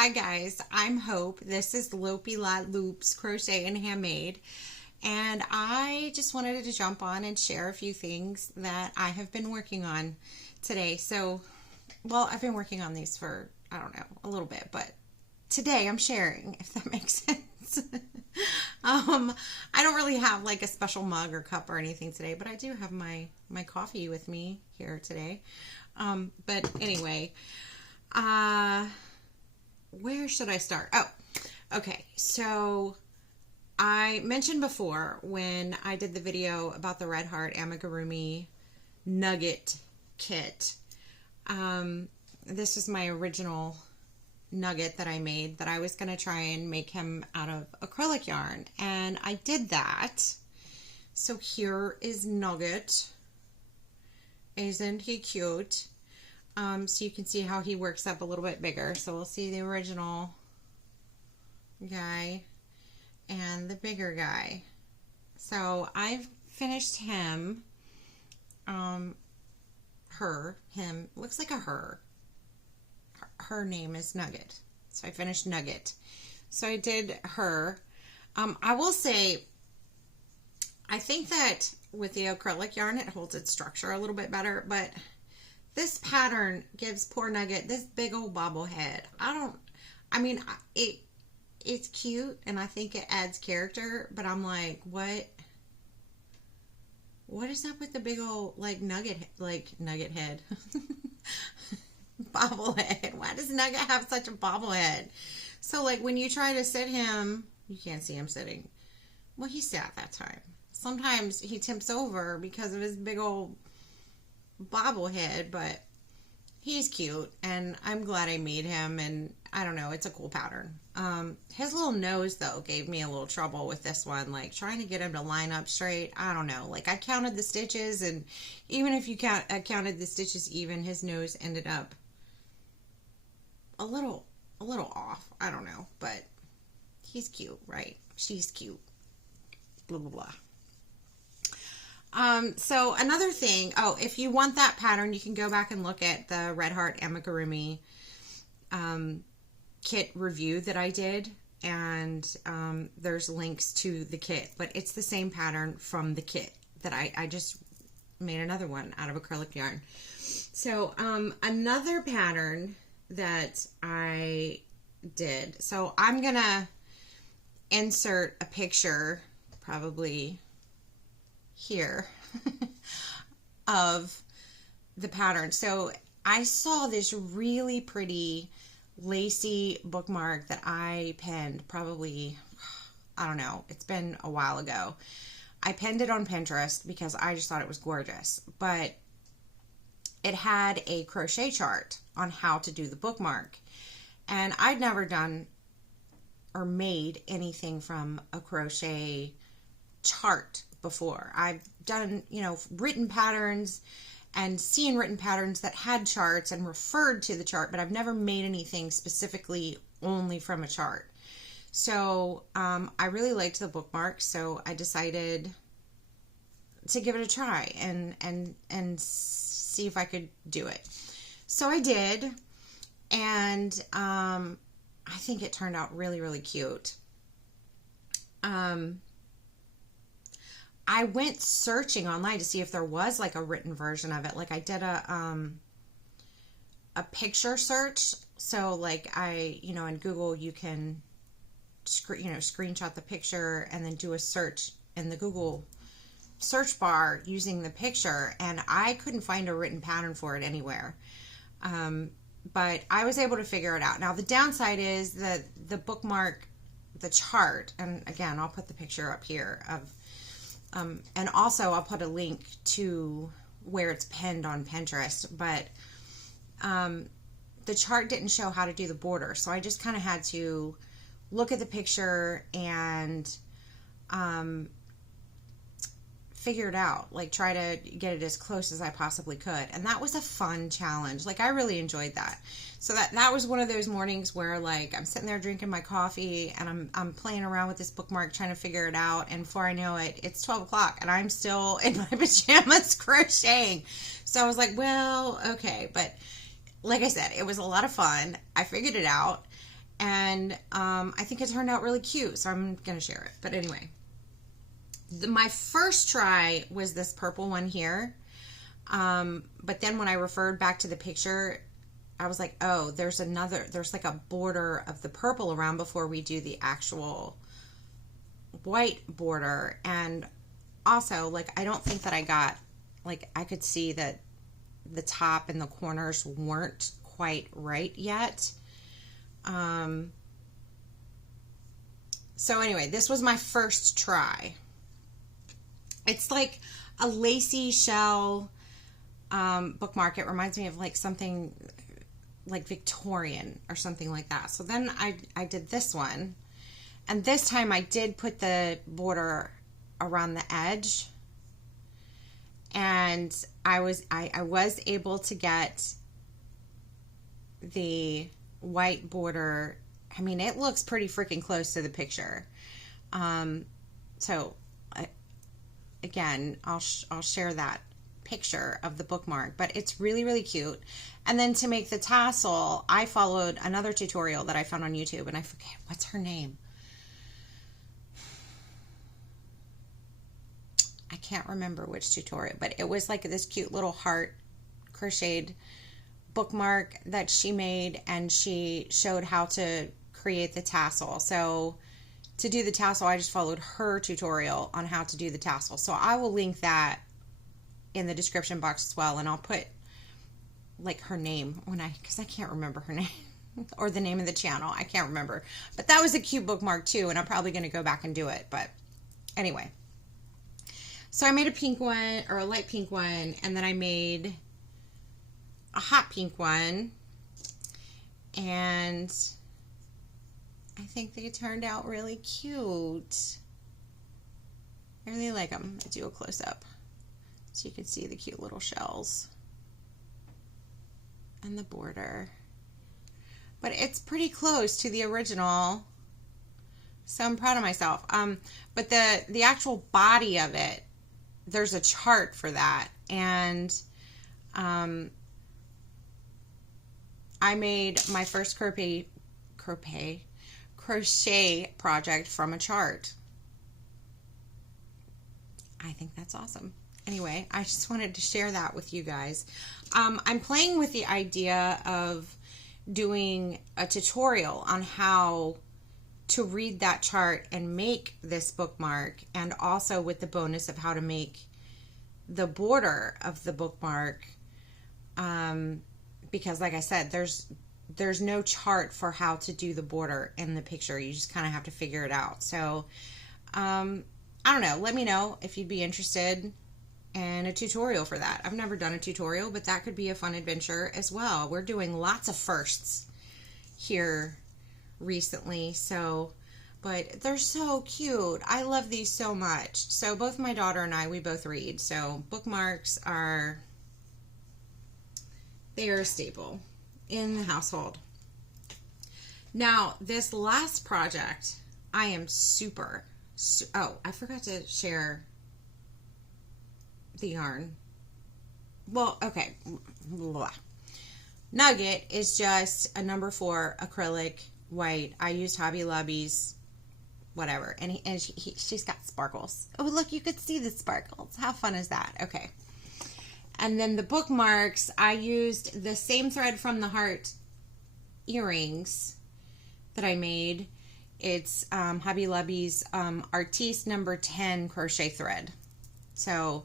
Hi guys, I'm Hope. This is Lopey Lot Loops Crochet and Handmade, and I just wanted to jump on and share a few things that I have been working on today. So, well, I've been working on these for, I don't know, a little bit, but today I'm sharing, if that makes sense. I don't really have like a special mug or cup or anything today, but I do have my coffee with me here today. But anyway, where should I start? Oh, okay. So I mentioned before when I did the video about the Red Heart Amigurumi Nugget kit. This is my original nugget that I made that I was going to try and make him out of acrylic yarn. And I did that. So here is Nugget. Isn't he cute? So you can see how he works up a little bit bigger. So we'll see the original guy and the bigger guy. So I've finished him, him, looks like a her. Her name is Nugget. So I finished Nugget. So I did her. I will say, I think that with the acrylic yarn, it holds its structure a little bit better, but this pattern gives poor Nugget this big old bobblehead. It's cute and I think it adds character, but I'm like, what is up with the big old nugget head? Bobblehead. Why does Nugget have such a bobblehead? So when you try to sit him, you can't see him sitting. Well, he sat that time. Sometimes he tips over because of his big old bobblehead, but he's cute and I'm glad I made him, and I don't know, it's a cool pattern. His little nose though gave me a little trouble with this one, trying to get him to line up straight. I don't know, I counted the stitches, and even if you counted the stitches even, his nose ended up a little off. I don't know, but he's cute, right? She's cute. Blah blah blah. So another thing, if you want that pattern, you can go back and look at the Red Heart Amigurumi kit review that I did, and there's links to the kit, but it's the same pattern from the kit that I just made another one out of acrylic yarn. So another pattern that I did, so I'm gonna insert a picture probably here of the pattern. So I saw this really pretty lacy bookmark that I penned probably, I don't know, it's been a while ago. I penned it on Pinterest because I just thought it was gorgeous, but it had a crochet chart on how to do the bookmark, and I'd never done or made anything from a crochet chart before. I've done, written patterns and seen written patterns that had charts and referred to the chart, but I've never made anything specifically only from a chart. So I really liked the bookmark, so I decided to give it a try and see if I could do it. So I did, and I think it turned out really, really cute. I went searching online to see if there was a written version of it. I did a picture search. So in Google you can screenshot the picture and then do a search in the Google search bar using the picture, and I couldn't find a written pattern for it anywhere. But I was able to figure it out. Now the downside is that the bookmark, the chart, and again I'll put the picture up here of and also I'll put a link to where it's pinned on Pinterest, but the chart didn't show how to do the border, so I just kind of had to look at the picture and figure it out, try to get it as close as I possibly could, and that was a fun challenge. I really enjoyed that. So that was one of those mornings where I'm sitting there drinking my coffee and I'm playing around with this bookmark trying to figure it out, and before I know it, it's 12 o'clock and I'm still in my pajamas crocheting. So I was like, well, okay, but like I said, it was a lot of fun. I figured it out, And I think it turned out really cute, so I'm going to share it. But anyway, my first try was this purple one here. But then when I referred back to the picture, I was like, oh, there's like a border of the purple around before we do the actual white border. And also, like, I don't think that I got, like, I could see that the top and the corners weren't quite right yet. So anyway, this was my first try. It's like a lacy shell bookmark. It reminds me of like something like Victorian or something like that. So then I did this one, and this time I did put the border around the edge, and I was able to get the white border. I mean, it looks pretty freaking close to the picture. So again, I'll share that picture of the bookmark, but it's really, really cute. And then to make the tassel, I followed another tutorial that I found on YouTube, and I forget, what's her name? I can't remember which tutorial, but it was like this cute little heart crocheted bookmark that she made, and she showed how to create the tassel. So to do the tassel, I just followed her tutorial on how to do the tassel. So I will link that in the description box as well, and I'll put like her name because I can't remember her name or the name of the channel. I can't remember, but that was a cute bookmark too, and I'm probably going to go back and do it. But anyway, so I made a pink one, or a light pink one, and then I made a hot pink one, and I think they turned out really cute. I really like them. I do a close-up so you can see the cute little shells and the border. But it's pretty close to the original, so I'm proud of myself. But the actual body of it, there's a chart for that, and I made my first crochet project from a chart. I think that's awesome. Anyway, I just wanted to share that with you guys. I'm playing with the idea of doing a tutorial on how to read that chart and make this bookmark, and also with the bonus of how to make the border of the bookmark, because like I said, there's no chart for how to do the border in the picture. You just kind of have to figure it out. So I don't know, let me know if you'd be interested in a tutorial for that. I've never done a tutorial, but that could be a fun adventure as well. We're doing lots of firsts here recently, so, but they're so cute. I love these so much. So both my daughter and I, we both read, so bookmarks they are a staple in the household. Now, this last project, I am oh, I forgot to share the yarn. Well, okay. Blah. Nugget is just a number 4 acrylic white. I used Hobby Lobby's whatever, and she's got sparkles. Oh, look, you could see the sparkles. How fun is that? Okay. And then the bookmarks, I used the same thread from the heart earrings that I made. It's Hobby Lobby's Artiste number 10 crochet thread. So,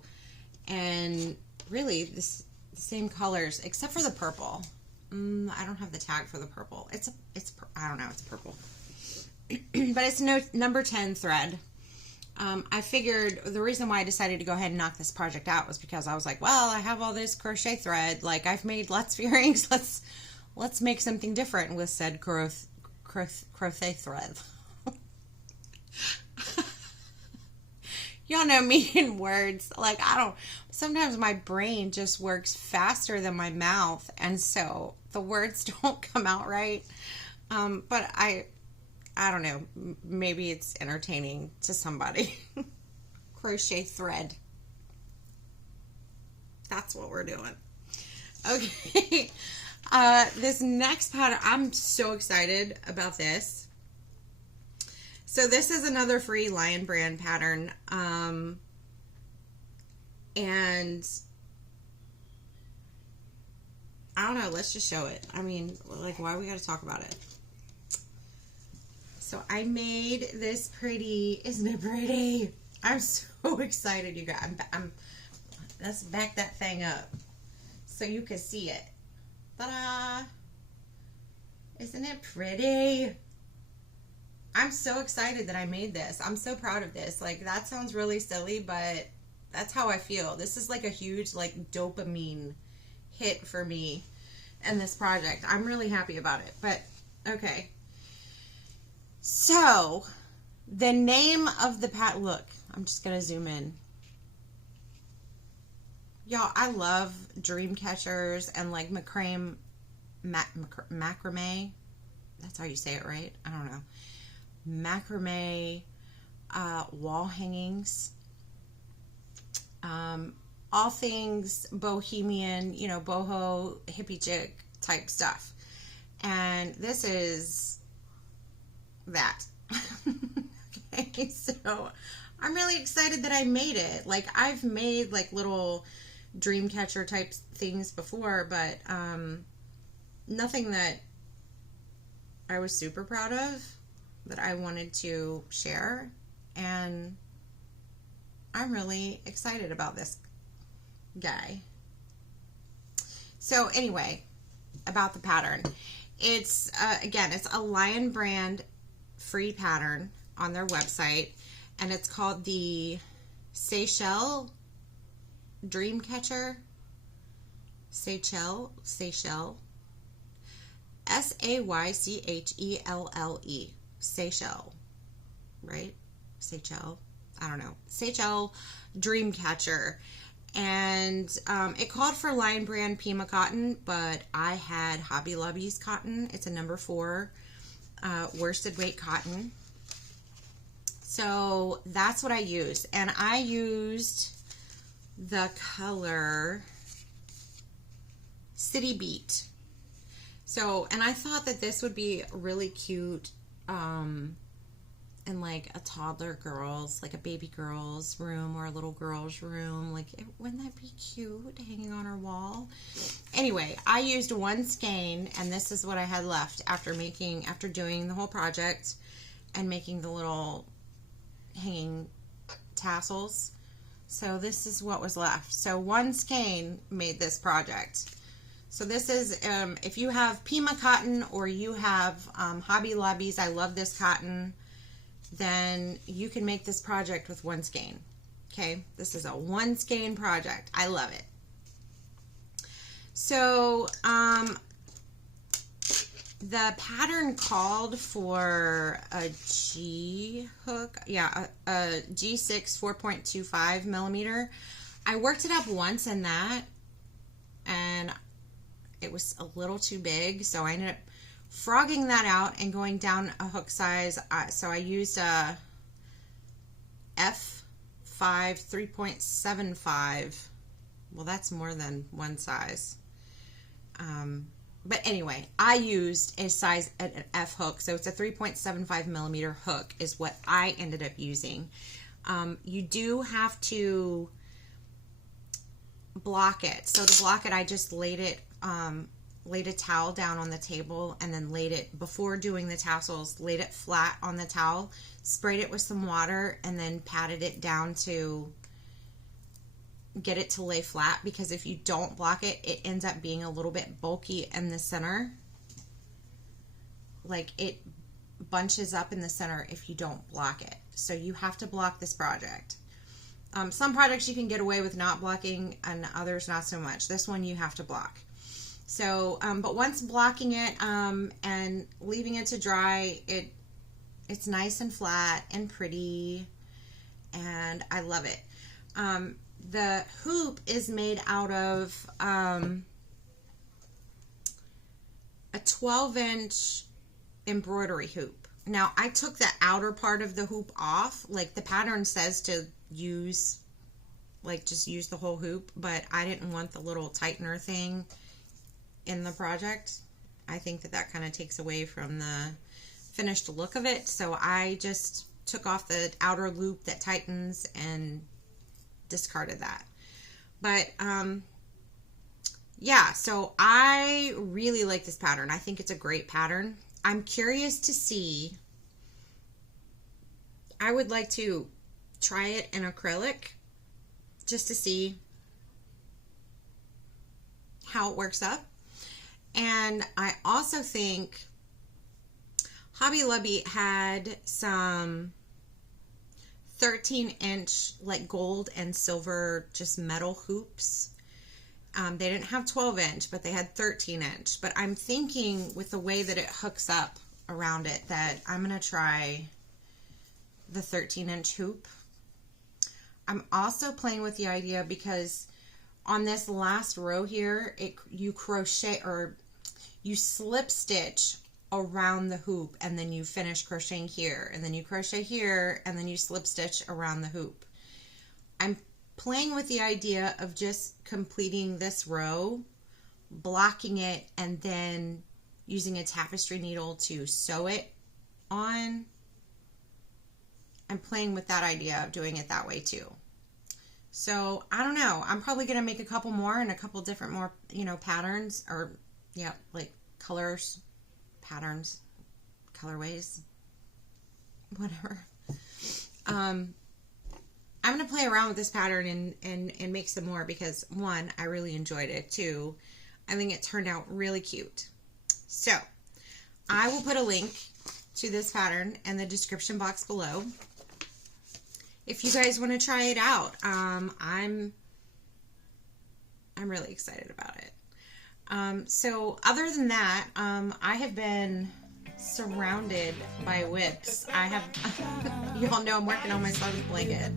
and really the same colors except for the purple. I don't have the tag for the purple. I don't know, it's purple. But it's number 10 thread. I figured the reason why I decided to go ahead and knock this project out was because I was like, well, I have all this crochet thread. Like, I've made lots of earrings. Let's make something different with said crochet thread. Y'all know me in words. Like, sometimes my brain just works faster than my mouth, and so the words don't come out right. But I don't know, maybe it's entertaining to somebody. Crochet thread. That's what we're doing. Okay. This next pattern, I'm so excited about this. So this is another free Lion Brand pattern. And I don't know, let's just show it. I mean, like, why we got to talk about it? So I made this pretty, isn't it pretty? I'm so excited, you guys. Let's back that thing up so you can see it. Ta-da! Isn't it pretty? I'm so excited that I made this. I'm so proud of this. Like, that sounds really silly, but that's how I feel. This is like a huge, like, dopamine hit for me in this project. I'm really happy about it. But, okay. So, the name of the look, I'm just going to zoom in. Y'all, I love Dreamcatchers and like macrame, macrame. That's how you say it, right? I don't know. Macrame wall hangings. All things bohemian, you know, boho, hippie chick type stuff. And this is that. Okay, so I'm really excited that I made it. Like, I've made like little Dreamcatcher type things before, but nothing that I was super proud of that I wanted to share, and I'm really excited about this guy. So anyway, about the pattern, it's again, it's a Lion Brand free pattern on their website, and it's called the Saychelle Dreamcatcher. Saychelle, Saychelle, Saychelle, Saychelle, right? Saychelle, I don't know. Saychelle Dreamcatcher. And it called for Lion Brand Pima cotton, but I had Hobby Lobby's cotton. It's a number 4 worsted weight cotton. So that's what I used. And I used the color City Beat. So, and I thought that this would be really cute in like a toddler girl's, like a baby girl's room or a little girl's room. Like, wouldn't that be cute hanging on her wall? Anyway, I used one skein, and this is what I had left after doing the whole project and making the little hanging tassels. So this is what was left. So one skein made this project. So this is, if you have Pima cotton or you have Hobby Lobby's, I love this cotton, then you can make this project with one skein. Okay, this is a one skein project. I love it. So the pattern called for a G hook, yeah, a G6 4.25 millimeter. I worked it up once in that, and it was a little too big, so I ended up frogging that out and going down a hook size. So I used a F5 3.75. Well, that's more than one size. But anyway, I used an F hook, so it's a 3.75 millimeter hook is what I ended up using. You do have to block it. So to block it, I just laid a towel down on the table, and then laid it, before doing the tassels, laid it flat on the towel, sprayed it with some water, and then patted it down to get it to lay flat, because if you don't block it, it ends up being a little bit bulky in the center. Like, it bunches up in the center if you don't block it. So you have to block this project. Some projects you can get away with not blocking, and others not so much. This one you have to block. So, but once blocking it and leaving it to dry, it's nice and flat and pretty, and I love it. The hoop is made out of a 12-inch embroidery hoop. Now, I took the outer part of the hoop off. Like, the pattern says to use, like, just use the whole hoop, but I didn't want the little tightener thing in the project. I think that that kind of takes away from the finished look of it. So I just took off the outer loop that tightens and discarded that. But yeah, so I really like this pattern. I think it's a great pattern. I'm curious to see, I would like to try it in acrylic just to see how it works up. And I also think Hobby Lobby had some 13-inch like gold and silver just metal hoops. They didn't have 12-inch, but they had 13-inch. But I'm thinking with the way that it hooks up around it that I'm going to try the 13-inch hoop. I'm also playing with the idea because on this last row here, you crochet or you slip stitch around the hoop, and then you finish crocheting here, and then you crochet here, and then you slip stitch around the hoop. I'm playing with the idea of just completing this row, blocking it, and then using a tapestry needle to sew it on. I'm playing with that idea of doing it that way too. So I don't know. I'm probably going to make a couple more and a couple different more, patterns, or yeah, like colors, patterns, colorways, whatever. I'm going to play around with this pattern and make some more because, one, I really enjoyed it. Two, I think it turned out really cute. So I will put a link to this pattern in the description box below if you guys want to try it out. I'm really excited about it. So other than that, I have been surrounded by whips. I have, you all know I'm working on my son's blanket.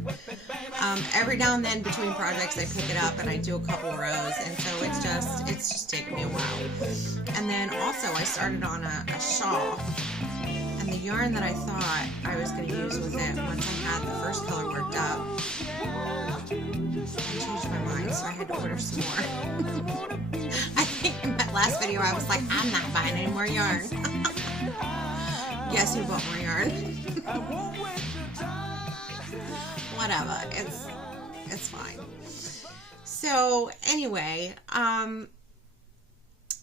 Every now and then between projects I pick it up and I do a couple rows, and so it's just taking me a while. And then also I started on a shawl, and the yarn that I thought I was going to use with it, once I had the first color worked up, I changed my mind, so I had to order some more. I think in my last video I was like, I'm not buying any more yarn. Guess who bought more yarn? Whatever, it's fine. So anyway,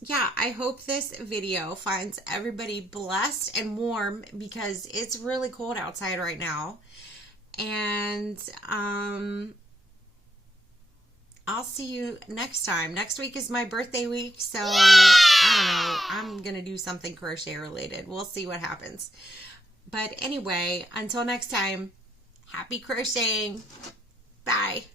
yeah, I hope this video finds everybody blessed and warm because it's really cold outside right now. And I'll see you next time. Next week is my birthday week, so I don't know. I'm going to do something crochet related. We'll see what happens. But anyway, until next time, happy crocheting. Bye.